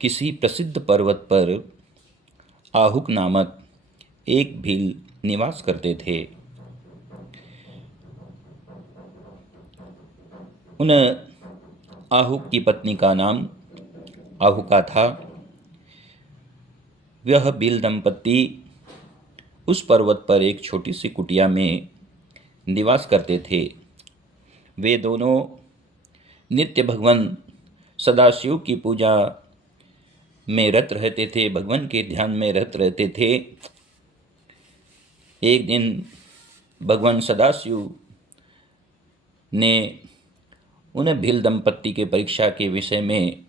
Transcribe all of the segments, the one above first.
किसी प्रसिद्ध पर्वत पर आहुक नामक एक भील निवास करते थे। उन आहुक की पत्नी का नाम आहुका था। वह भील दंपत्ति उस पर्वत पर एक छोटी सी कुटिया में निवास करते थे। वे दोनों नित्य भगवान सदाशिव की पूजा में रत रहते थे, भगवान के ध्यान में रत रहते थे। एक दिन भगवान सदाशिव ने उन भील दंपत्ति के परीक्षा के विषय में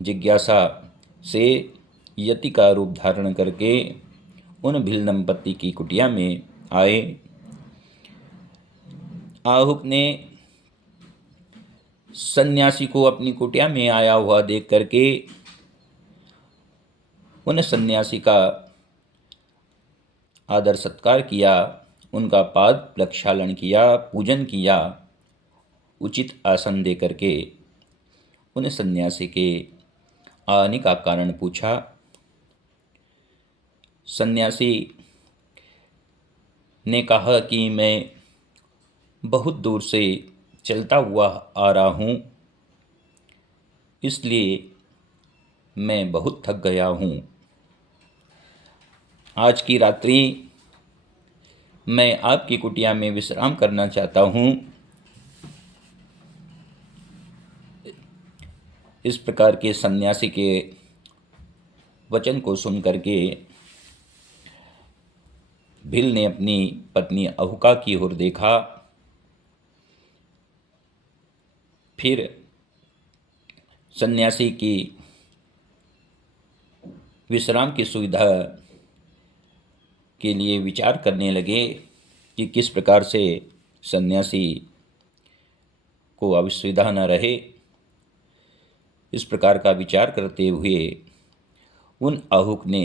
जिज्ञासा से यति का रूप धारण करके उन भील दंपत्ति की कुटिया में आए। आहुक ने सन्यासी को अपनी कुटिया में आया हुआ देख करके उन सन्यासी का आदर सत्कार किया, उनका पाद प्रक्षालन किया, पूजन किया, उचित आसन दे करके उन सन्यासी के आने का कारण पूछा। सन्यासी ने कहा कि मैं बहुत दूर से चलता हुआ आ रहा हूँ, इसलिए मैं बहुत थक गया हूँ। आज की रात्रि मैं आपकी कुटिया में विश्राम करना चाहता हूँ। इस प्रकार के सन्यासी के वचन को सुन करके भील ने अपनी पत्नी अहुका की ओर देखा। फिर सन्यासी की विश्राम की सुविधा के लिए विचार करने लगे कि किस प्रकार से सन्यासी को असुविधा न रहे। इस प्रकार का विचार करते हुए उन आहुक ने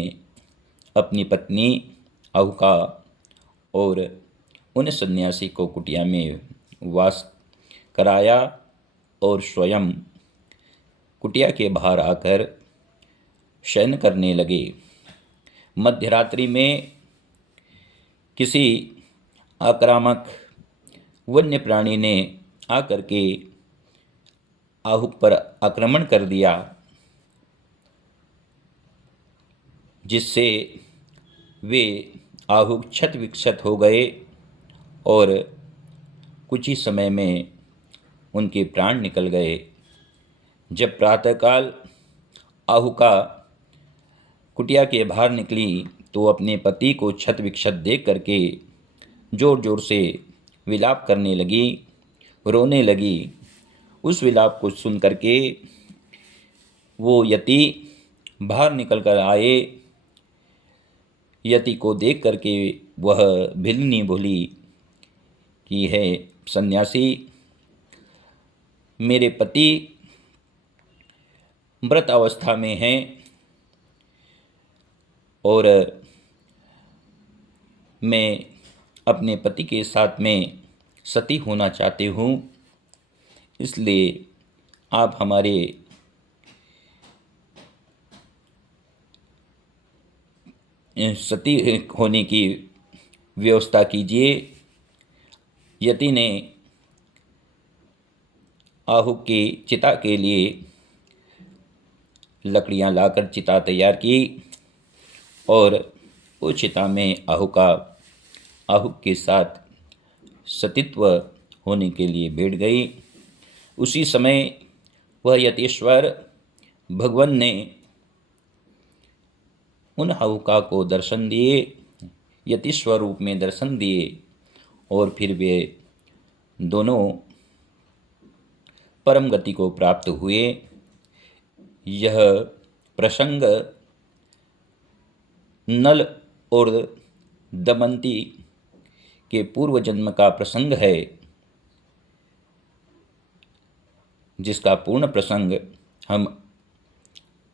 अपनी पत्नी आहुका और उन सन्यासी को कुटिया में वास कराया और स्वयं कुटिया के बाहर आकर शयन करने लगे। मध्यरात्रि में किसी आक्रामक वन्य प्राणी ने आकर के आहुक पर आक्रमण कर दिया, जिससे वे आहुक क्षत विक्षत हो गए और कुछ ही समय में उनके प्राण निकल गए। जब प्रातःकाल आहुका कुटिया के बाहर निकली तो अपने पति को क्षत विक्षत देख करके जोर जोर से विलाप करने लगी, रोने लगी। उस विलाप को सुन करके वो यति बाहर निकल कर आए। यति को देख करके वह भिलनी बोली कि है सन्यासी, मेरे पति मृत अवस्था में हैं और मैं अपने पति के साथ में सती होना चाहती हूँ, इसलिए आप हमारे सती होने की व्यवस्था कीजिए। यति ने आहुक की चिता के लिए लकड़ियां लाकर चिता तैयार की और उस चिता में आहुक के साथ सतीत्व होने के लिए बैठ गई। उसी समय वह यतीश्वर भगवान ने उन आहुका को दर्शन दिए, यतीश्वर रूप में दर्शन दिए और फिर वे दोनों परम गति को प्राप्त हुए। यह प्रसंग नल और दमयंती के पूर्व जन्म का प्रसंग है, जिसका पूर्ण प्रसंग हम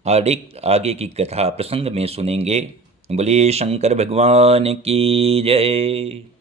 आगे की कथा प्रसंग में सुनेंगे। बोलिए शंकर भगवान की जय।